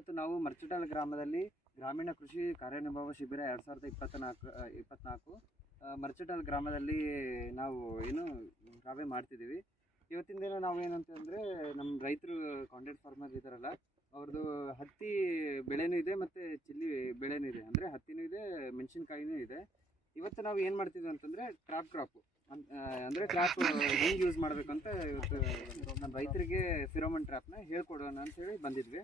ಇವತ್ತು ನಾವು ಮರ್ಚಟಾಳ ಗ್ರಾಮದಲ್ಲಿ ಗ್ರಾಮೀಣ ಕೃಷಿ ಕಾರ್ಯಾನುಭವ ಶಿಬಿರ 2024 ಮರ್ಚಟಾಳ ಗ್ರಾಮದಲ್ಲಿ ನಾವು ಏನು ಕಾವೇ ಮಾಡ್ತಿದ್ದೀವಿ. ಇವತ್ತಿನ ದಿನ ನಾವು ಏನಂತಂದರೆ ನಮ್ಮ ರೈತರು ಕಾಂಟ್ರಾಕ್ಟ್ ಫಾರ್ಮರ್ ಇದ್ದಾರಲ್ಲ, ಅವ್ರದ್ದು ಹತ್ತಿ ಬೆಳೆನೂ ಇದೆ ಮತ್ತು ಚಿಲ್ಲಿ ಬೆಳೆನೂ ಇದೆ, ಅಂದರೆ ಹತ್ತಿನೂ ಇದೆ, ಮೆಣಸಿನ್ಕಾಯಿನೂ ಇದೆ. ಇವತ್ತು ನಾವು ಏನು ಮಾಡ್ತಿದ್ವಿ ಅಂತಂದರೆ ಕ್ರಾಪು ಅಂದರೆ ಟ್ರ್ಯಾಪ್ ಹೆಂಗೆ ಯೂಸ್ ಮಾಡಬೇಕು ಅಂತ ಇವತ್ತು ನಮ್ಮ ರೈತರಿಗೆ ಫಿರೋಮನ್ ಟ್ರ್ಯಾಪ್ನ ಹೇಳ್ಕೊಡೋಣ ಅಂತೇಳಿ ಬಂದಿದ್ವಿ.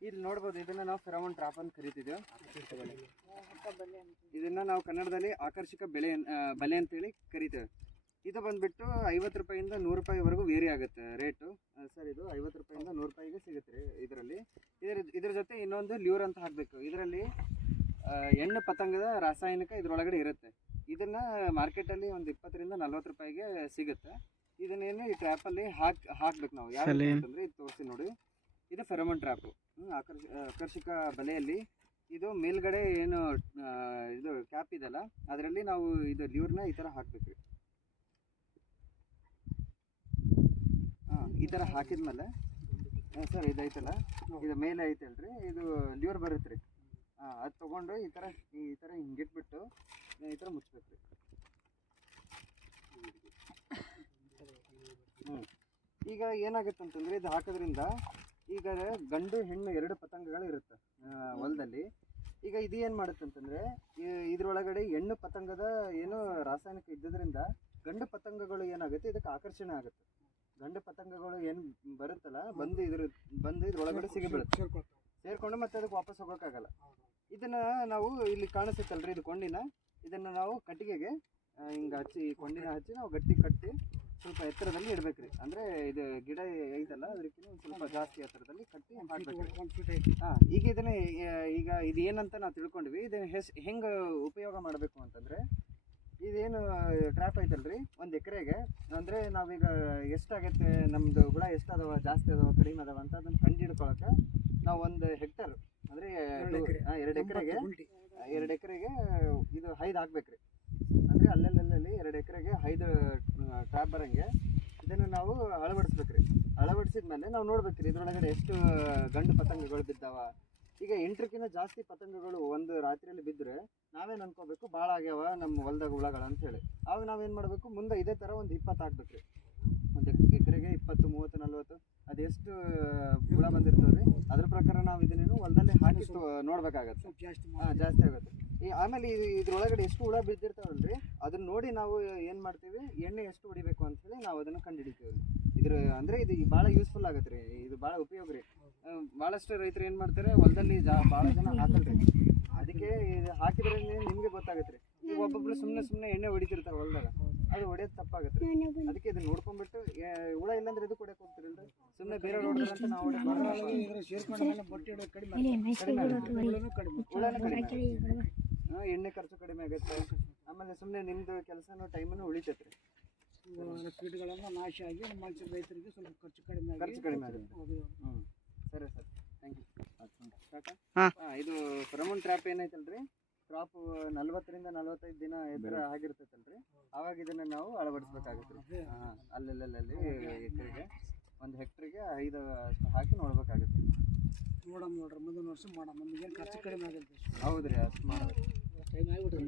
ಇಲ್ಲಿ ನೋಡ್ಬೋದು, ಇದನ್ನು ನಾವು ಫಿರೋಮನ್ ಟ್ರ್ಯಾಪ್ ಅಂತ ಕರಿತಿದ್ದೇವೆ. ಇದನ್ನು ನಾವು ಕನ್ನಡದಲ್ಲಿ ಆಕರ್ಷಕ ಬಲೆ ಅಂತೇಳಿ ಕರಿತೇವೆ. ಇದು ಬಂದುಬಿಟ್ಟು 50 ರೂಪಾಯಿಂದ 100 ರೂಪಾಯಿವರೆಗೂ ವೇರಿ ಆಗುತ್ತೆ ರೇಟು. ಸರ್, ಇದು 50 ರೂಪಾಯಿಂದ 100 ರೂಪಾಯಿಗೆ ಸಿಗುತ್ತೆ ರೀ. ಇದರ ಜೊತೆ ಇನ್ನೊಂದು ಲ್ಯೂರ್ ಅಂತ ಹಾಕಬೇಕು. ಇದರಲ್ಲಿ ಹೆಣ್ಣು ಪತಂಗದ ರಾಸಾಯನಿಕ ಇದರೊಳಗಡೆ ಇರುತ್ತೆ. ಇದನ್ನು ಮಾರ್ಕೆಟಲ್ಲಿ ಒಂದು 20 ರಿಂದ 40 ರೂಪಾಯಿಗೆ ಸಿಗುತ್ತೆ. ಇದನ್ನೇನು ಈ ಟ್ರ್ಯಾಪಲ್ಲಿ ಹಾಕ್ಬೇಕು ನಾವು. ಯಾವ ಅಂತಂದರೆ ಇದು ತೋರಿಸಿ ನೋಡಿ, ಇದು ಫೆರೋಮನ್ ಟ್ರ್ಯಾಪು. ಆಕರ್ಷಕ ಬಲೆಯಲ್ಲಿ ಇದು ಮೇಲ್ಗಡೆ ಏನು ಇದು ಕ್ಯಾಪ್ ಇದೆಲ್ಲ, ಅದರಲ್ಲಿ ನಾವು ಇದು ಲ್ಯೂರ್ನ ಈ ಥರ ಹಾಕಬೇಕು. ಈ ಥರ ಹಾಕಿದ್ಮೇಲೆ ಸರ್ ಇದೈತಲ್ಲ, ಇದು ಮೇಲೆ ಐತಲ್ರಿ, ಇದು ಲ್ಯೂರ್ ಬರುತ್ತೆ ರೀ. ಅದು ತೊಗೊಂಡು ಈ ಥರ ಹಿಂಗಿಟ್ಬಿಟ್ಟು ಈ ಥರ ಮುಚ್ಚಬೇಕು ರೀ. ಈಗ ಏನಾಗುತ್ತೆ ಅಂತಂದರೆ, ಇದು ಹಾಕೋದ್ರಿಂದ ಈಗ ಗಂಡು ಹೆಣ್ಣು 2 ಪತಂಗಗಳು ಇರುತ್ತೆ ಹೊಲದಲ್ಲಿ. ಈಗ ಇದು ಏನು ಮಾಡುತ್ತೆ ಅಂತಂದರೆ, ಇದರೊಳಗಡೆ ಹೆಣ್ಣು ಪತಂಗದ ಏನು ರಾಸಾಯನಿಕ ಇದ್ದದ್ರಿಂದ ಗಂಡು ಪತಂಗಗಳು ಏನಾಗುತ್ತೆ, ಇದಕ್ಕೆ ಆಕರ್ಷಣೆ ಆಗುತ್ತೆ. ಗಂಡು ಪತಂಗಗಳು ಏನು ಬರುತ್ತಲ್ಲ, ಬಂದು ಇದ್ರೊಳಗಡೆ ಸಿಗಿಬೀಳುತ್ತೆ, ಸೇರಿಕೊಂಡು ಮತ್ತೆ ಅದಕ್ಕೆ ವಾಪಸ್ ಹೋಗೋಕ್ಕಾಗಲ್ಲ. ಇದನ್ನು ನಾವು ಇಲ್ಲಿ ಕಾಣಿಸುತ್ತಲ್ರಿ, ಇದು ಕೊಂಡಿನ, ಇದನ್ನು ನಾವು ಕಟ್ಟಿಗೆಗೆ ಹಿಂಗೆ ಹಚ್ಚಿ, ಕೊಂಡಿನ ಹಚ್ಚಿ ನಾವು ಗಟ್ಟಿ ಕಟ್ಟಿ ಸ್ವಲ್ಪ ಎತ್ತರದಲ್ಲಿ ಇಡಬೇಕು ರೀ. ಅಂದರೆ ಇದು ಗಿಡ ಐತಲ್ಲ, ಅದಕ್ಕಿಂತ ಒಂದು ಸ್ವಲ್ಪ ಜಾಸ್ತಿ ಎತ್ತರದಲ್ಲಿ ಕಟ್ಟಿ ಹಾಕಬೇಕು. ಈಗ ಇದು ಏನಂತ ನಾವು ತಿಳ್ಕೊಂಡ್ವಿ. ಇದನ್ನು ಹೆಂಗೆ ಉಪಯೋಗ ಮಾಡಬೇಕು ಅಂತಂದರೆ, ಇದೇನು ಟ್ರ್ಯಾಪ್ ಐತಲ್ರಿ, 1 ಎಕರೆಗೆ ಅಂದರೆ ನಾವೀಗ ಎಷ್ಟಾಗತ್ತೆ, ನಮ್ಮದು ಹುಳ ಎಷ್ಟು ಅದಾವ, ಜಾಸ್ತಿ ಅದಾವ, ಕಡಿಮೆ ಅದಾವ ಅಂತ ಅದನ್ನು ಕಂಡು ಹಿಡ್ಕೊಳಕ್ಕೆ ನಾವು 1 ಹೆಕ್ಟರ್ ಅಂದರೆ 2 ಎಕರೆಗೆ ಇದು 5 ಹಾಕ್ಬೇಕು ರೀ. ಅಂದರೆ ಅಲ್ಲಲ್ಲಿ 2 ಎಕರೆಗೆ 5 ಟ್ರ್ಯಾಪ್ ಬರೋಂಗೆ ಇದನ್ನು ನಾವು ಅಳವಡಿಸ್ಬೇಕು ರೀ. ಅಳವಡಿಸಿದ್ಮೇಲೆ ನಾವು ನೋಡ್ಬೇಕು ರೀ, ಇದ್ರೊಳಗಡೆ ಎಷ್ಟು ಗಂಡು ಪತಂಗಗಳು ಬಿದ್ದಾವ. ಈಗ 8ಕ್ಕಿಂತ ಜಾಸ್ತಿ ಪತಂಗಗಳು ಒಂದು ರಾತ್ರಿಯಲ್ಲಿ ಬಿದ್ದರೆ ನಾವೇನು ಅನ್ಕೋಬೇಕು, ಭಾಳ ಆಗ್ಯಾವ ನಮ್ಮ ಹೊಲದಾಗ ಹುಳಗಳು ಅಂಥೇಳಿ. ಆವಾಗ ನಾವೇನು ಮಾಡಬೇಕು, ಮುಂದೆ ಇದೇ ಥರ ಒಂದು 20 ಹಾಕ್ಬೇಕು ರೀ. 1 ಎಕರೆಗೆ 20, 30, 40 ಅದೆಷ್ಟು ಹುಳ ಬಂದಿರ್ತವೆ ರೀ, ಅದ್ರ ಪ್ರಕಾರ ನಾವು ಇದನ್ನೇನು ಹೊಲದಲ್ಲಿ ಹಾಕಿ ನೋಡ್ಬೇಕಾಗತ್ತೆ. ಜಾಸ್ತಿ ಆಗುತ್ತೆ. ಆಮೇಲೆ ಇದ್ರೊಳಗಡೆ ಎಷ್ಟು ಹುಳ ಬಿದ್ದಿರ್ತಾವಲ್ರಿ, ಅದನ್ನ ನೋಡಿ ನಾವು ಏನು ಮಾಡ್ತೀವಿ, ಎಣ್ಣೆ ಎಷ್ಟು ಹೊಡಿಬೇಕು ಅಂಥೇಳಿ ನಾವು ಅದನ್ನು ಕಂಡು ಹಿಡಿತೀವಿ. ಇದು ಭಾಳ ಯೂಸ್ಫುಲ್ ಆಗುತ್ತೆ ರೀ, ಇದು ಭಾಳ ಉಪಯೋಗ ರೀ. ಭಾಳಷ್ಟು ರೈತರು ಏನು ಮಾಡ್ತಾರೆ, ಹೊಲದಲ್ಲಿ ಭಾಳ ಜನ ಹಾಕಲ್ರಿ. ಅದಕ್ಕೆ ಇದು ಹಾಕಿದ್ರೆ ನಿಮಗೆ ಗೊತ್ತಾಗುತ್ತೆ ರೀ. ಈಗ ಒಬ್ಬೊಬ್ರು ಸುಮ್ಮನೆ ಎಣ್ಣೆ ಹೊಡಿತಿರ್ತಾರೆ ಹೊಲದಾಗ, ಅದು ಹೊಡೆಯೋದು ತಪ್ಪಾಗುತ್ತೆ ರೀ. ಅದಕ್ಕೆ ಇದನ್ನ ನೋಡ್ಕೊಂಡ್ಬಿಟ್ಟು, ಹುಳ ಇಲ್ಲಾಂದ್ರೆ ಇದು ಕೊಡಕ್ಕೆ ಹೋಗ್ತಿರಲ್ರಿ, ಸುಮ್ಮನೆ ಬೇರೆ ಹೊಡೆದ್ರೆ ಅಂತ ನಾವು ಎಣ್ಣೆ ಖರ್ಚು ಕಡಿಮೆ ಆಗುತ್ತೆ. ಆಮೇಲೆ ಸುಮ್ಮನೆ ನಿಮ್ಮದು ಕೆಲಸನೂ ಟೈಮನ್ನು ಉಳಿತೈತೆ ರೀ. ಕೀಟಗಳೆಲ್ಲ ನಾಶ ಆಗಿ ನಮ್ಮ ರೈತರಿಗೆ ಸ್ವಲ್ಪ ಖರ್ಚು ಕಡಿಮೆ ಆಗುತ್ತೆ. ಸರಿ ಸರ್, ಥ್ಯಾಂಕ್ ಯು. ಇದು ಫೆರೋಮನ್ ಟ್ರ್ಯಾಪ್ ಏನೈತಲ್ರಿ, ಕ್ರಾಪ್ 40 ರಿಂದ 45 ದಿನ ಎತ್ತರ ಆಗಿರ್ತೈತಲ್ರಿ, ಆವಾಗ ಇದನ್ನು ನಾವು ಅಳವಡಿಸ್ಬೇಕಾಗುತ್ತೆ ರೀ. ಅಲ್ಲಲ್ಲಿ ಎಕರೆಗೆ 1 ಹೆಕ್ಟ್ರಿಗೆ 5 ಹಾಕಿ ನೋಡ್ಬೇಕಾಗುತ್ತೆ. ನೋಡ್ರಿ ಮುಂದಿನ ವರ್ಷ ಮಾಡೋಣ, ನಮಗೇನು ಖರ್ಚು ಕಡಿಮೆ ಆಗುತ್ತೆ. ಹೌದು ರೀ, ಅಷ್ಟು ಮಾಡಬೇಕು. ಟೈಮ್ ಆಗಿಬಿಟ್ರೆ